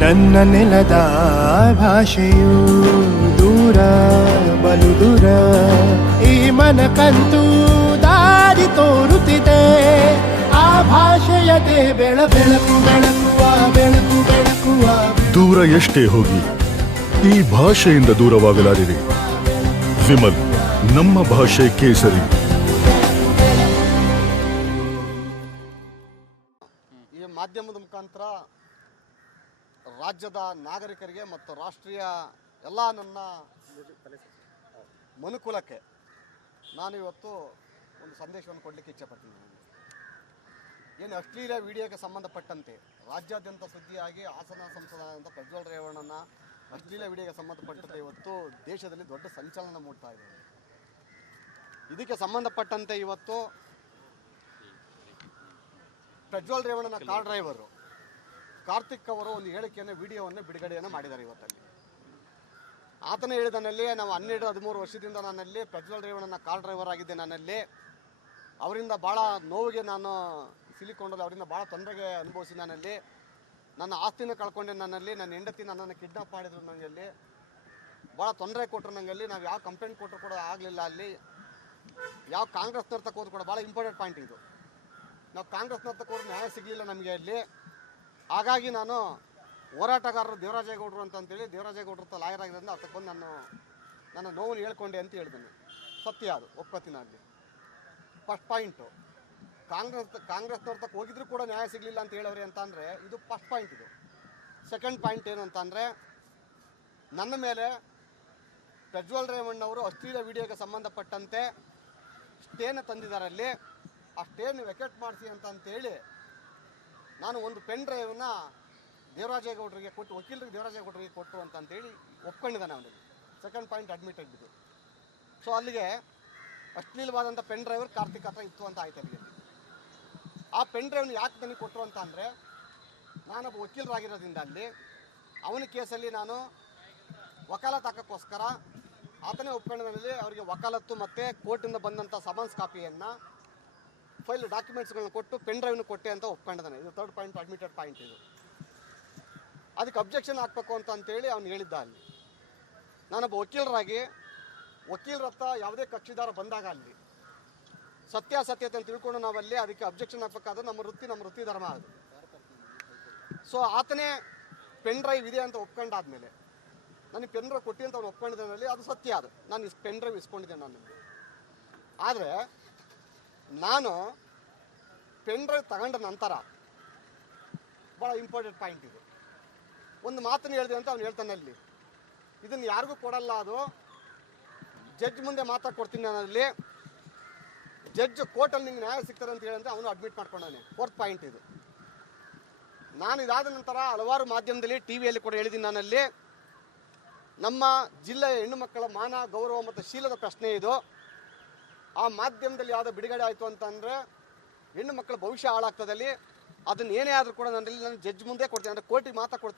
ನನ್ನ ನೆಲದ ಭಾಷೆಯು ದೂರ ಬಲು ದೂರ, ಈ ಮನಕಂತೂ ದಾರಿ ತೋರುತ್ತಿದೆ. ಆ ಭಾಷೆಯದೇ ಬೆಳಕು ಬೆಳಕುವ ಬೆಳಕು ಬೆಳಕುವ. ದೂರ ಎಷ್ಟೇ ಹೋಗಿ ಈ ಭಾಷೆಯಿಂದ ದೂರವಾಗಲಾರಿರಿ. ವಿಮಲ್, ನಮ್ಮ ಭಾಷೆ ಕೇಸರಿ. ಈ ಮಾಧ್ಯಮದ ಮುಖಾಂತರ ರಾಜ್ಯದ ನಾಗರಿಕರಿಗೆ ಮತ್ತು ರಾಷ್ಟ್ರೀಯ ಎಲ್ಲ ನನ್ನ ಮನುಕುಲಕ್ಕೆ ನಾನು ಇವತ್ತು ಒಂದು ಸಂದೇಶವನ್ನು ಕೊಡಲಿಕ್ಕೆ ಇಚ್ಛೆಪಡ್ತೀನಿ. ಏನು ಅಶ್ಲೀಲ ವಿಡಿಯೋಗೆ ಸಂಬಂಧಪಟ್ಟಂತೆ ರಾಜ್ಯಾದ್ಯಂತ ಸುದ್ದಿಯಾಗಿ ಹಾಸನ ಸಂಸದ ಪ್ರಜ್ವಲ್ ರೇವಣ್ಣನ ಅಶ್ಲೀಲ ವಿಡಿಯೋಗೆ ಸಂಬಂಧಪಟ್ಟಂತೆ ಇವತ್ತು ದೇಶದಲ್ಲಿ ದೊಡ್ಡ ಸಂಚಲನ ಮೂಡ್ತಾ ಇದೆ. ಇದಕ್ಕೆ ಸಂಬಂಧಪಟ್ಟಂತೆ ಇವತ್ತು ಪ್ರಜ್ವಲ್ ರೇವಣ್ಣನ ಕಾರ್ ಡ್ರೈವರು ಕಾರ್ತಿಕ್ ಅವರು ಒಂದು ಹೇಳಿಕೆಯನ್ನು ವಿಡಿಯೋವನ್ನು ಬಿಡುಗಡೆಯನ್ನು ಮಾಡಿದ್ದಾರೆ. ಇವತ್ತಲ್ಲಿ ಆತನೇ ಹೇಳಿದನಲ್ಲಿ ನಾವು 12-13 ವರ್ಷದಿಂದ ನಾನಲ್ಲಿ ಪ್ರಜ್ವಲ್ ರೇವಣ್ಣನ ಕಾರ್ ಡ್ರೈವರ್ ಆಗಿದ್ದೆ. ನಾನಲ್ಲಿ ಅವರಿಂದ ಭಾಳ ನೋವಿಗೆ ನಾನು ಸಿಲಿಕೊಂಡಲ್ಲಿ, ಅವರಿಂದ ಭಾಳ ತೊಂದರೆಗೆ ಅನುಭವಿಸಿ ನಾನಲ್ಲಿ ನನ್ನ ಆಸ್ತಿನ ಕಳ್ಕೊಂಡೆ. ನನ್ನಲ್ಲಿ ನನ್ನ ಹೆಂಡತಿ ನನ್ನನ್ನು ಕಿಡ್ನಾಪ್ ಮಾಡಿದ್ರು. ನನಗಲ್ಲಿ ಭಾಳ ತೊಂದರೆ ಕೊಟ್ಟರು. ನನಗಲ್ಲಿ ನಾವು ಯಾವ ಕಂಪ್ಲೇಂಟ್ ಕೊಟ್ಟರು ಕೂಡ ಆಗಲಿಲ್ಲ. ಅಲ್ಲಿ ಯಾವ ಕಾಂಗ್ರೆಸ್ನವ್ರ ತಕ್ಕ ಹೋದ್ರು ಕೂಡ ಭಾಳ ಇಂಪಾರ್ಟೆಂಟ್ ಪಾಯಿಂಟ್ ಇದು. ನಾವು ಕಾಂಗ್ರೆಸ್ನವ್ರ ತಕ್ಕ ಹೋದ್ರೆ ನ್ಯಾಯ ಸಿಗಲಿಲ್ಲ ನಮಗೆ ಅಲ್ಲಿ. ಹಾಗಾಗಿ ನಾನು ಹೋರಾಟಗಾರರು ದೇವರಾಜೇಗೌಡರು ಅಂತೇಳಿ ದೇವರಾಜೇಗೌಡರು ಅಂತ ಲಾಯರ್ ಆಗಿರೋದ್ರಿಂದ ಅದಕ್ಕೆ ಬಂದು ನನ್ನ ನೋವನ್ನು ಹೇಳ್ಕೊಂಡೆ ಅಂತ ಹೇಳಿದ್ದೇನೆ. ಸತ್ಯ ಅದು, ಒಪ್ಪತ್ತಿನ ಅಲ್ಲಿ ಫಸ್ಟ್ ಪಾಯಿಂಟು. ಕಾಂಗ್ರೆಸ್ನವ್ರ ತಕ್ಕ ಹೋಗಿದ್ರು ಕೂಡ ನ್ಯಾಯ ಸಿಗಲಿಲ್ಲ ಅಂತ ಹೇಳವ್ರಿ ಅಂತ ಅಂದರೆ ಇದು ಫಸ್ಟ್ ಪಾಯಿಂಟ್. ಇದು ಸೆಕೆಂಡ್ ಪಾಯಿಂಟ್ ಏನು ಅಂತ ಅಂದರೆ, ನನ್ನ ಮೇಲೆ ಪ್ರಜ್ವಲ್ ರೇವಣ್ಣವರು ಅಶ್ಲೀಲ ವಿಡಿಯೋಗೆ ಸಂಬಂಧಪಟ್ಟಂತೆ ಸ್ಟೇನ ತಂದಿದ್ದಾರಲ್ಲಿ. ಆ ಸ್ಟೇನ ವೆಕೆಟ್ ಮಾಡಿಸಿ ಅಂತೇಳಿ ನಾನು ಒಂದು ಪೆನ್ ಡ್ರೈವನ್ನ ದೇವರಾಜೇಗೌಡರಿಗೆ ಕೊಟ್ಟು, ವಕೀಲರಿಗೆ ದೇವರಾಜೇಗೌಡರಿಗೆ ಕೊಟ್ಟು ಅಂತೇಳಿ ಒಪ್ಕೊಂಡಿದ್ದಾನೆ ಅವನಿಗೆ. ಸೆಕೆಂಡ್ ಪಾಯಿಂಟ್ ಅಡ್ಮಿಟೆಡ್ ಇದು. ಸೊ ಅಲ್ಲಿಗೆ ಅಶ್ಲೀಲವಾದಂಥ ಪೆನ್ ಡ್ರೈವರ್ ಕಾರ್ತಿಕ್ ಹತ್ರ ಇತ್ತು ಅಂತ ಆಯ್ತು. ಅಲ್ಲಿಗೆ ಆ ಪೆನ್ ಡ್ರೈವ್ನ ಯಾಕೆ ನನಗೆ ಕೊಟ್ಟರು ಅಂತ ಅಂದರೆ, ನಾನೊಬ್ಬ ವಕೀಲರಾಗಿರೋದ್ರಿಂದ ಅಲ್ಲಿ ಅವನ ಕೇಸಲ್ಲಿ ನಾನು ವಕಾಲತ್ ಹಾಕೋಕ್ಕೋಸ್ಕರ ಆತನೇ ಒಪ್ಕೊಂಡಲ್ಲಿ ಅವರಿಗೆ ವಕಾಲತ್ತು ಮತ್ತು ಕೋರ್ಟಿಂದ ಬಂದಂಥ ಸಮನ್ಸ್ ಕಾಪಿಯನ್ನು, ಫೈಲ್ ಡಾಕ್ಯುಮೆಂಟ್ಸ್ಗಳನ್ನ ಕೊಟ್ಟು ಪೆನ್ ಡ್ರೈವ್ನ ಕೊಟ್ಟೆ ಅಂತ ಒಪ್ಕೊಂಡಿದ್ದಾನೆ. ಇದು ಥರ್ಡ್ ಪಾಯಿಂಟ್, ಅಡ್ಮಿಟೆಡ್ ಪಾಯಿಂಟ್ ಇದು. ಅದಕ್ಕೆ ಅಬ್ಜೆಕ್ಷನ್ ಹಾಕಬೇಕು ಅಂತೇಳಿ ಅವ್ನು ಹೇಳಿದ್ದ. ಅಲ್ಲಿ ನಾನೊಬ್ಬ ವಕೀಲರಾಗಿ ವಕೀಲರ ಹತ್ರ ಯಾವುದೇ ಕಕ್ಷಿದಾರ ಬಂದಾಗ ಅಲ್ಲಿ ಸತ್ಯಾಸತ್ಯತೆ ಅಂತ ತಿಳ್ಕೊಂಡು ನಾವಲ್ಲಿ ಅದಕ್ಕೆ ಅಬ್ಜೆಕ್ಷನ್ ಹಾಕಬೇಕಾದ್ರೆ ನಮ್ಮ ವೃತ್ತಿ ಧರ್ಮ ಅದು. ಸೊ ಆತನೇ ಪೆನ್ ಡ್ರೈವ್ ಇದೆ ಅಂತ ಒಪ್ಕೊಂಡಾದ್ಮೇಲೆ ನನಗೆ ಪೆನ್ ಡ್ರೈವ್ ಕೊಟ್ಟಿ ಅಂತ ಅವ್ನು ಒಪ್ಕೊಂಡಿದ್ದಾನಲ್ಲಿ ಅದು ಸತ್ಯ. ಅದು ನಾನು ಪೆನ್ ಡ್ರೈವ್ ಇಸ್ಕೊಂಡಿದ್ದೆ ನಾನು. ಆದರೆ ನಾನು ಪೆನ್ ಡ್ರೈವ್ ತಗೊಂಡ ನಂತರ ಭಾಳ ಇಂಪಾರ್ಟೆಂಟ್ ಪಾಯಿಂಟ್ ಇದು. ಒಂದು ಮಾತನ್ನು ಹೇಳಿದೆ ಅಂತ ಅವ್ನು ಹೇಳ್ತಾನೆ ಅಲ್ಲಿ, ಇದನ್ನು ಯಾರಿಗೂ ಕೊಡಲ್ಲ, ಅದು ಜಡ್ಜ್ ಮುಂದೆ ಮಾತಾಡ್ಕೊಡ್ತೀನಿ ನಾನಲ್ಲಿ, ಜಡ್ಜ್ ಕೋರ್ಟಲ್ಲಿ ನಿಂಗೆ ನ್ಯಾಯ ಸಿಗ್ತಾರೆ ಅಂತ ಹೇಳಂತ ಅವನು ಅಡ್ಮಿಟ್ ಮಾಡ್ಕೊಂಡಾನೆ. ಫೋರ್ತ್ ಪಾಯಿಂಟ್ ಇದು. ನಾನು ಇದಾದ ನಂತರ ಹಲವಾರು ಮಾಧ್ಯಮದಲ್ಲಿ ಟಿ ವಿಯಲ್ಲಿ ಕೂಡ ಹೇಳಿದ್ದೀನಿ ನಾನಲ್ಲಿ, ನಮ್ಮ ಜಿಲ್ಲೆಯ ಹೆಣ್ಣು ಮಕ್ಕಳ ಮಾನ, ಗೌರವ ಮತ್ತು ಶೀಲದ ಪ್ರಶ್ನೆ ಇದು. ಆ ಮಾಧ್ಯಮದಲ್ಲಿ ಯಾವುದೋ ಬಿಡುಗಡೆ ಆಯಿತು ಅಂತಂದರೆ ಹೆಣ್ಣು ಮಕ್ಕಳ ಭವಿಷ್ಯ ಹಾಳಾಗ್ತದಲ್ಲಿ. ಅದನ್ನು ಏನೇ ಆದರೂ ಕೂಡ ನಾನು ಜಡ್ಜ್ ಮುಂದೆ ಕೊಡ್ತೀನಿ, ಅಂದರೆ ಕೋರ್ಟಿಗೆ ಮಾತಾ ಕೊಡ್ತೀನಿ.